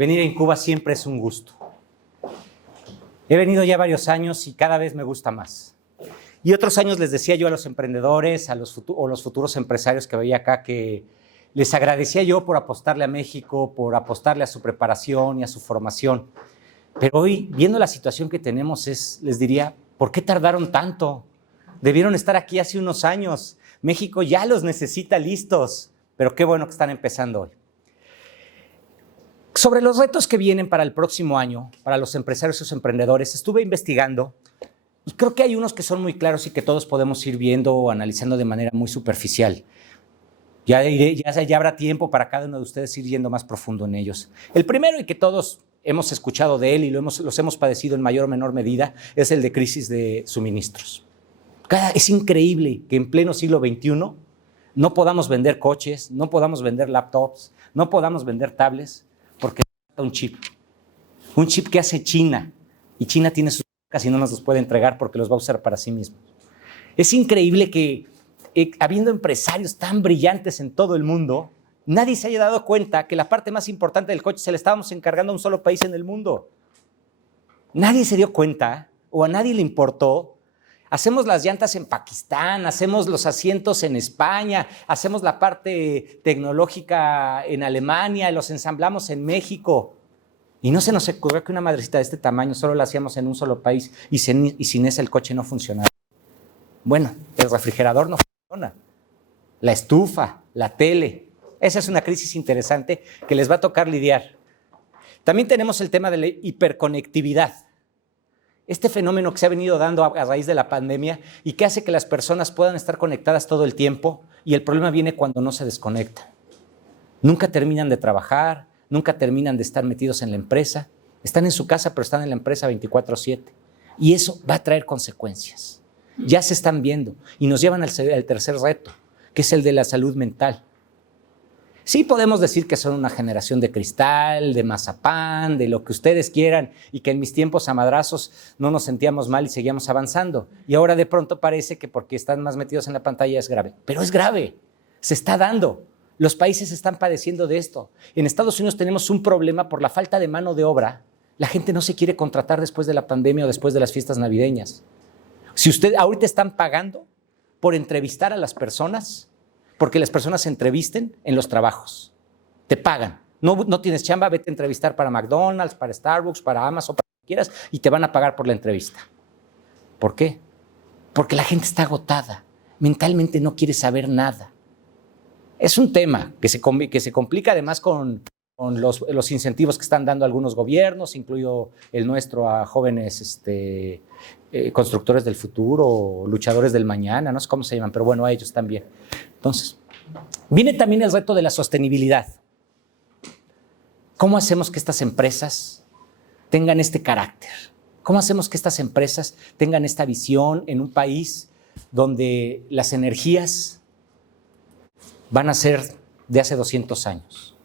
venir en Cuba siempre es un gusto. He venido ya varios años y cada vez me gusta más. Y otros años les decía yo a los emprendedores, los futuros empresarios que veía acá, que les agradecía yo por apostarle a México, por apostarle a su preparación y a su formación. Pero hoy, viendo la situación que tenemos, les diría, ¿por qué tardaron tanto? Debieron estar aquí hace unos años. México ya los necesita listos, pero qué bueno que están empezando hoy. Sobre los retos que vienen para el próximo año, para los empresarios y los emprendedores, estuve investigando y creo que hay unos que son muy claros y que todos podemos ir viendo o analizando de manera muy superficial. Ya habrá tiempo para cada uno de ustedes ir yendo más profundo en ellos. El primero, y que todos hemos escuchado de él y los hemos padecido en mayor o menor medida, es el de crisis de suministros. Es increíble que en pleno siglo XXI no podamos vender coches, no podamos vender laptops, no podamos vender tablets, porque falta un chip que hace China, y China tiene sus casi no nos los puede entregar porque los va a usar para sí mismo. Es increíble que, habiendo empresarios tan brillantes en todo el mundo, nadie se haya dado cuenta que la parte más importante del coche se le estábamos encargando a un solo país en el mundo. Nadie se dio cuenta, o a nadie le importó. Hacemos las llantas en Pakistán, hacemos los asientos en España, hacemos la parte tecnológica en Alemania, los ensamblamos en México. Y no se nos ocurrió que una madrecita de este tamaño solo la hacíamos en un solo país y sin esa el coche no funcionaba. Bueno, el refrigerador no funciona, la estufa, la tele. Esa es una crisis interesante que les va a tocar lidiar. También tenemos el tema de la hiperconectividad. Este fenómeno que se ha venido dando a raíz de la pandemia y que hace que las personas puedan estar conectadas todo el tiempo, y el problema viene cuando no se desconectan. Nunca terminan de trabajar, nunca terminan de estar metidos en la empresa. Están en su casa, pero están en la empresa 24/7. Y eso va a traer consecuencias. Ya se están viendo y nos llevan al tercer reto, que es el de la salud mental. Sí podemos decir que son una generación de cristal, de mazapán, de lo que ustedes quieran, y que en mis tiempos a madrazos no nos sentíamos mal y seguíamos avanzando. Y ahora de pronto parece que porque están más metidos en la pantalla es grave. Pero es grave, se está dando. Los países están padeciendo de esto. En Estados Unidos tenemos un problema por la falta de mano de obra. La gente no se quiere contratar después de la pandemia o después de las fiestas navideñas. Si usted ahorita están pagando por entrevistar a las personas, porque las personas se entrevisten en los trabajos. Te pagan. No tienes chamba, vete a entrevistar para McDonald's, para Starbucks, para Amazon, para lo que quieras, y te van a pagar por la entrevista. ¿Por qué? Porque la gente está agotada. Mentalmente no quiere saber nada. Es un tema que se complica además con los incentivos que están dando algunos gobiernos, incluido el nuestro, a jóvenes constructores del futuro, luchadores del mañana, no sé cómo se llaman, pero bueno, a ellos también. Entonces, viene también el reto de la sostenibilidad. ¿Cómo hacemos que estas empresas tengan este carácter? ¿Cómo hacemos que estas empresas tengan esta visión en un país donde las energías van a ser de hace 200 años?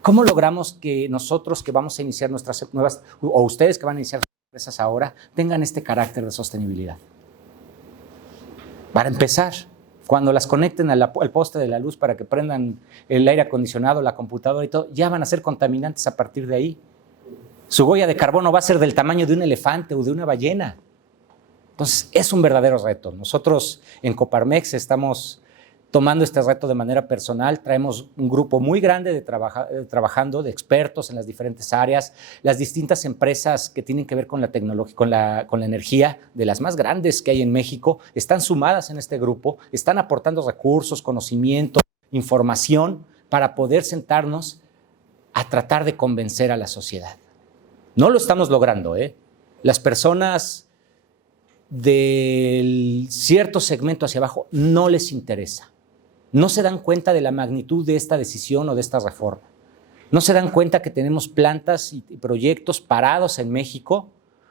¿Cómo logramos que nosotros que vamos a iniciar nuestras nuevas, o ustedes que van a iniciar sus empresas ahora, tengan este carácter de sostenibilidad? Para empezar, cuando las conecten al poste de la luz para que prendan el aire acondicionado, la computadora y todo, ya van a ser contaminantes a partir de ahí. Su huella de carbono va a ser del tamaño de un elefante o de una ballena. Entonces, es un verdadero reto. Nosotros en Coparmex estamos tomando este reto de manera personal. Traemos un grupo muy grande trabajando, de expertos en las diferentes áreas. Las distintas empresas que tienen que ver con la tecnología, con la energía, de las más grandes que hay en México, están sumadas en este grupo, están aportando recursos, conocimiento, información para poder sentarnos a tratar de convencer a la sociedad. No lo estamos logrando, ¿eh? Las personas del cierto segmento hacia abajo no les interesa. No se dan cuenta de la magnitud de esta decisión o de esta reforma. No se dan cuenta que tenemos plantas y proyectos parados en México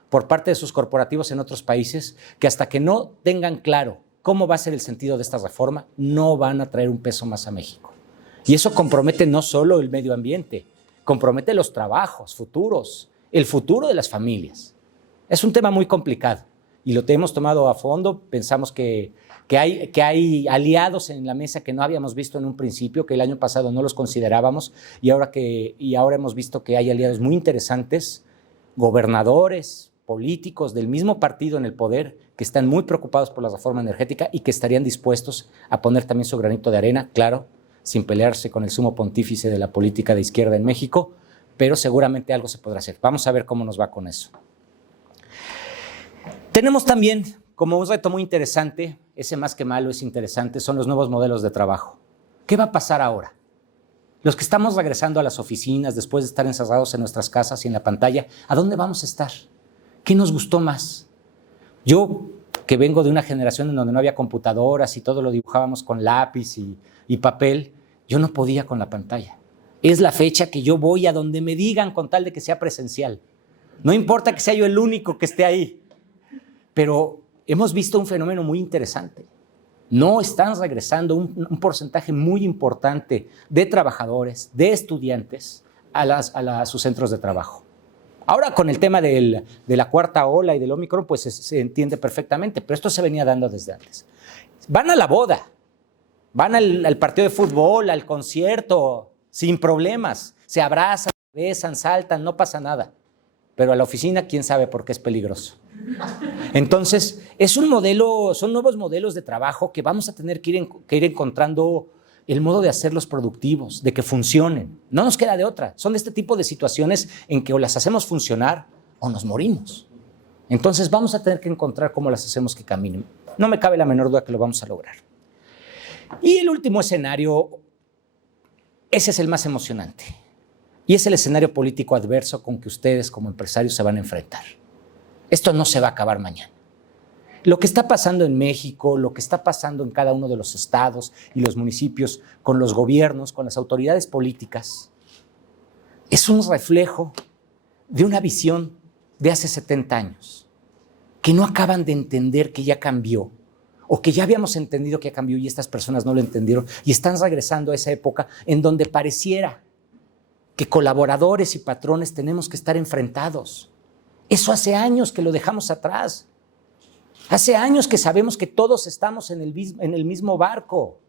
por parte de sus corporativos en otros países, que hasta que no tengan claro cómo va a ser el sentido de esta reforma, no van a traer un peso más a México. Y eso compromete no solo el medio ambiente, compromete los trabajos futuros, el futuro de las familias. Es un tema muy complicado y lo hemos tomado a fondo. Pensamos que hay aliados en la mesa que no habíamos visto en un principio, que el año pasado no los considerábamos, y ahora hemos visto que hay aliados muy interesantes, gobernadores, políticos del mismo partido en el poder, que están muy preocupados por la reforma energética y que estarían dispuestos a poner también su granito de arena, claro, sin pelearse con el sumo pontífice de la política de izquierda en México, pero seguramente algo se podrá hacer. Vamos a ver cómo nos va con eso. Tenemos también como un reto muy interesante, ese más que malo es interesante, son los nuevos modelos de trabajo. ¿Qué va a pasar ahora? Los que estamos regresando a las oficinas después de estar encerrados en nuestras casas y en la pantalla, ¿a dónde vamos a estar? ¿Qué nos gustó más? Yo, que vengo de una generación en donde no había computadoras y todo lo dibujábamos con lápiz y papel, yo no podía con la pantalla. Es la fecha que yo voy a donde me digan con tal de que sea presencial. No importa que sea yo el único que esté ahí, pero hemos visto un fenómeno muy interesante. No están regresando un porcentaje muy importante de trabajadores, de estudiantes a sus centros de trabajo. Ahora con el tema de la cuarta ola y del Omicron, pues se entiende perfectamente, pero esto se venía dando desde antes. Van a la boda, van al partido de fútbol, al concierto, sin problemas, se abrazan, besan, saltan, no pasa nada. Pero a la oficina, quién sabe por qué es peligroso. Entonces, son nuevos modelos de trabajo que vamos a tener que ir encontrando el modo de hacerlos productivos, de que funcionen. No nos queda de otra. Son de este tipo de situaciones en que o las hacemos funcionar o nos morimos. Entonces, vamos a tener que encontrar cómo las hacemos que caminen. No me cabe la menor duda que lo vamos a lograr. Y el último escenario, ese es el más emocionante. Y es el escenario político adverso con que ustedes como empresarios se van a enfrentar. Esto no se va a acabar mañana. Lo que está pasando en México, lo que está pasando en cada uno de los estados y los municipios, con los gobiernos, con las autoridades políticas, es un reflejo de una visión de hace 70 años, que no acaban de entender que ya cambió, o que ya habíamos entendido que ya cambió y estas personas no lo entendieron, y están regresando a esa época en donde pareciera que colaboradores y patrones tenemos que estar enfrentados. Eso hace años que lo dejamos atrás. Hace años que sabemos que todos estamos en el mismo barco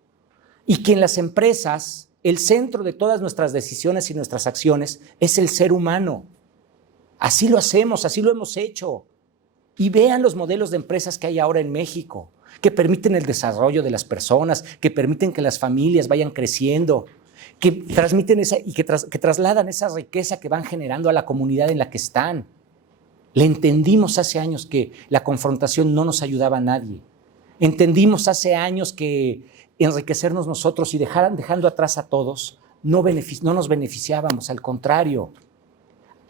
y que en las empresas el centro de todas nuestras decisiones y nuestras acciones es el ser humano. Así lo hacemos, así lo hemos hecho. Y vean los modelos de empresas que hay ahora en México, que permiten el desarrollo de las personas, que permiten que las familias vayan creciendo, que transmiten que trasladan esa riqueza que van generando a la comunidad en la que están. Le entendimos hace años que la confrontación no nos ayudaba a nadie. Entendimos hace años que enriquecernos nosotros y dejando atrás a todos no nos beneficiábamos, al contrario.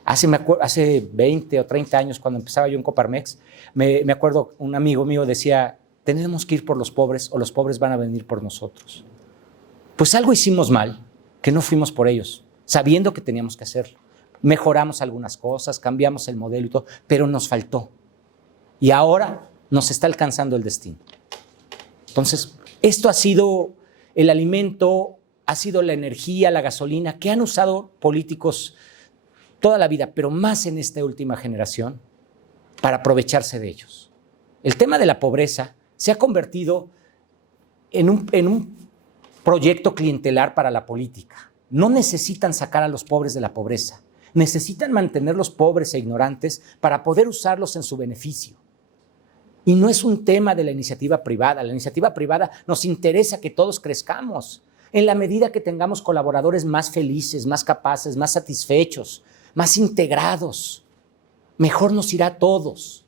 Hace 20 o 30 años, cuando empezaba yo en Coparmex, me acuerdo un amigo mío decía, tenemos que ir por los pobres o los pobres van a venir por nosotros. Pues algo hicimos mal, que no fuimos por ellos, sabiendo que teníamos que hacerlo. Mejoramos algunas cosas, cambiamos el modelo y todo, pero nos faltó. Y ahora nos está alcanzando el destino. Entonces, esto ha sido el alimento, ha sido la energía, la gasolina que han usado políticos toda la vida, pero más en esta última generación, para aprovecharse de ellos. El tema de la pobreza se ha convertido en un proyecto clientelar para la política. No necesitan sacar a los pobres de la pobreza. Necesitan mantenerlos pobres e ignorantes para poder usarlos en su beneficio. Y no es un tema de la iniciativa privada. La iniciativa privada nos interesa que todos crezcamos. En la medida que tengamos colaboradores más felices, más capaces, más satisfechos, más integrados, mejor nos irá a todos.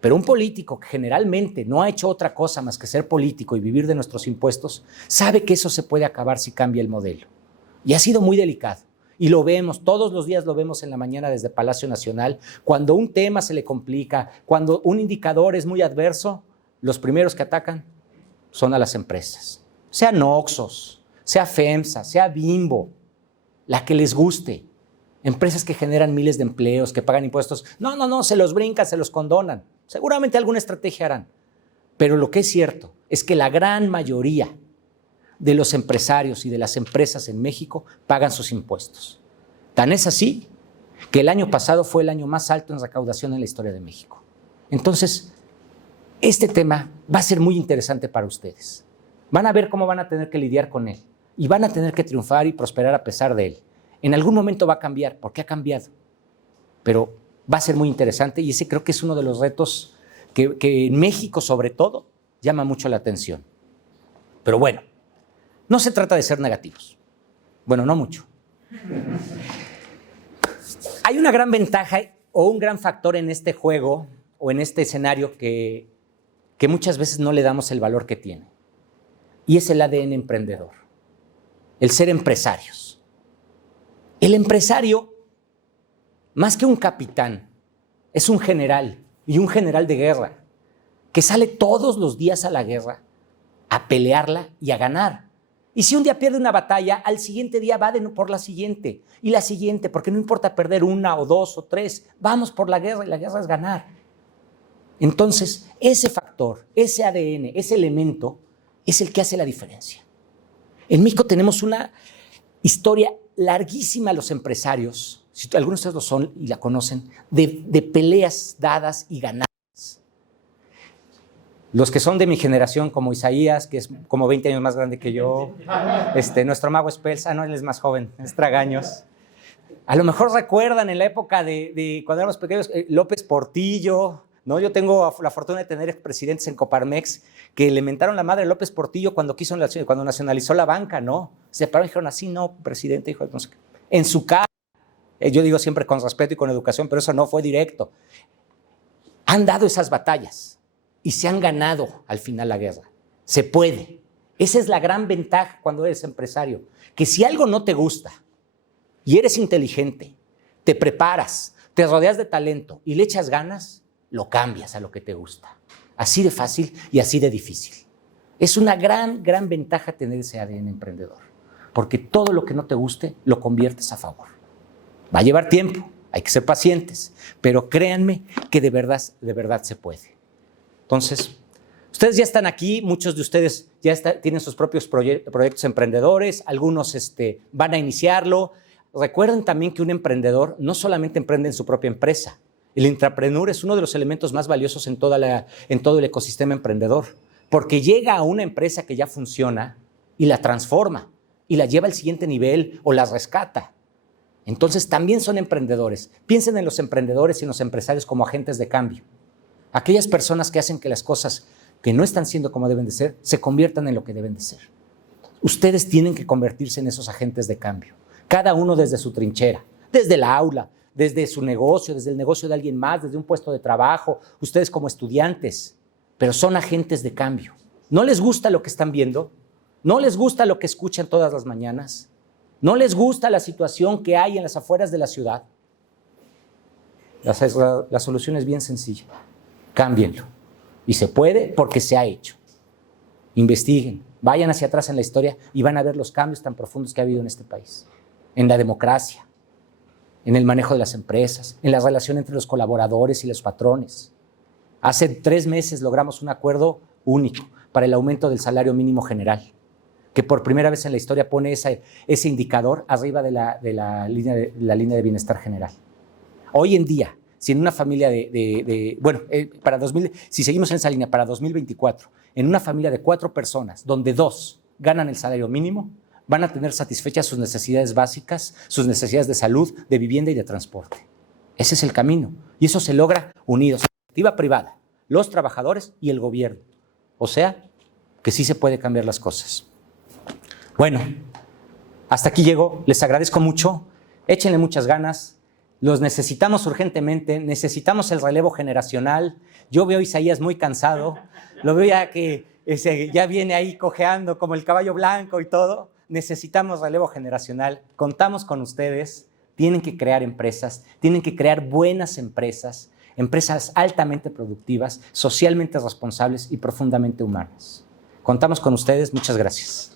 Pero un político que generalmente no ha hecho otra cosa más que ser político y vivir de nuestros impuestos, sabe que eso se puede acabar si cambia el modelo. Y ha sido muy delicado. Y lo vemos, todos los días lo vemos en la mañana desde Palacio Nacional. Cuando un tema se le complica, cuando un indicador es muy adverso, los primeros que atacan son a las empresas. Sea Noxos, sea FEMSA, sea Bimbo, la que les guste. Empresas que generan miles de empleos, que pagan impuestos. No, se los brincan, se los condonan. Seguramente alguna estrategia harán. Pero lo que es cierto es que la gran mayoría de los empresarios y de las empresas en México pagan sus impuestos. Tan es así que el año pasado fue el año más alto en recaudación en la historia de México. Entonces, este tema va a ser muy interesante para ustedes. Van a ver cómo van a tener que lidiar con él y van a tener que triunfar y prosperar a pesar de él. En algún momento va a cambiar, porque ha cambiado, pero va a ser muy interesante y ese creo que es uno de los retos que en México, sobre todo, llama mucho la atención. Pero bueno, no se trata de ser negativos. Bueno, no mucho. Hay una gran ventaja o un gran factor en este juego o en este escenario que muchas veces no le damos el valor que tiene. Y es el ADN emprendedor, el ser empresarios. El empresario, más que un capitán, es un general y un general de guerra que sale todos los días a la guerra a pelearla y a ganar. Y si un día pierde una batalla, al siguiente día va por la siguiente y la siguiente, porque no importa perder una o dos o tres, vamos por la guerra y la guerra es ganar. Entonces, ese factor, ese ADN, ese elemento es el que hace la diferencia. En México tenemos una historia larguísima los empresarios, si algunos de ustedes lo son y la conocen, de peleas dadas y ganadas. Los que son de mi generación, como Isaías, que es como 20 años más grande que yo, nuestro mago Espelsa, no, él es más joven, es Tragaños. A lo mejor recuerdan en la época de cuando éramos pequeños, López Portillo, ¿no? Yo tengo la fortuna de tener expresidentes en Coparmex que le mentaron la madre a López Portillo cuando nacionalizó la banca, ¿no? Se pararon y dijeron así, no, presidente, hijo, no sé qué. En su cara, yo digo siempre con respeto y con educación, pero eso no fue directo. Han dado esas batallas y se han ganado al final la guerra. Se puede. Esa es la gran ventaja cuando eres empresario, que si algo no te gusta y eres inteligente, te preparas, te rodeas de talento y le echas ganas, lo cambias a lo que te gusta. Así de fácil y así de difícil. Es una gran, gran ventaja tener ese ADN emprendedor, porque todo lo que no te guste lo conviertes a favor. Va a llevar tiempo, hay que ser pacientes, pero créanme que de verdad se puede. Entonces, ustedes ya están aquí, muchos de ustedes ya tienen sus propios proyectos emprendedores, algunos van a iniciarlo. Recuerden también que un emprendedor no solamente emprende en su propia empresa. El intrapreneur es uno de los elementos más valiosos en todo el ecosistema emprendedor, porque llega a una empresa que ya funciona y la transforma y la lleva al siguiente nivel o la rescata. Entonces también son emprendedores. Piensen en los emprendedores y en los empresarios como agentes de cambio. Aquellas personas que hacen que las cosas que no están siendo como deben de ser, se conviertan en lo que deben de ser. Ustedes tienen que convertirse en esos agentes de cambio. Cada uno desde su trinchera, desde el aula, desde su negocio, desde el negocio de alguien más, desde un puesto de trabajo, ustedes como estudiantes, pero son agentes de cambio. ¿No les gusta lo que están viendo? ¿No les gusta lo que escuchan todas las mañanas? ¿No les gusta la situación que hay en las afueras de la ciudad? La solución es bien sencilla. Cámbienlo. Y se puede porque se ha hecho. Investiguen, vayan hacia atrás en la historia y van a ver los cambios tan profundos que ha habido en este país. En la democracia, en el manejo de las empresas, en la relación entre los colaboradores y los patrones. Hace 3 meses logramos un acuerdo único para el aumento del salario mínimo general, que por primera vez en la historia pone ese indicador arriba de la línea de bienestar general. Hoy en día, si en una familia si seguimos en esa línea para 2024, en una familia de 4 personas, donde 2 ganan el salario mínimo, van a tener satisfechas sus necesidades básicas, sus necesidades de salud, de vivienda y de transporte. Ese es el camino. Y eso se logra unidos, la iniciativa privada, los trabajadores y el gobierno. O sea, que sí se puede cambiar las cosas. Bueno, hasta aquí llego. Les agradezco mucho. Échenle muchas ganas. Los necesitamos urgentemente. Necesitamos el relevo generacional. Yo veo a Isaías muy cansado. Lo veo ya que ya viene ahí cojeando como el caballo blanco y todo. Necesitamos relevo generacional. Contamos con ustedes. Tienen que crear empresas. Tienen que crear buenas empresas. Empresas altamente productivas, socialmente responsables y profundamente humanas. Contamos con ustedes. Muchas gracias.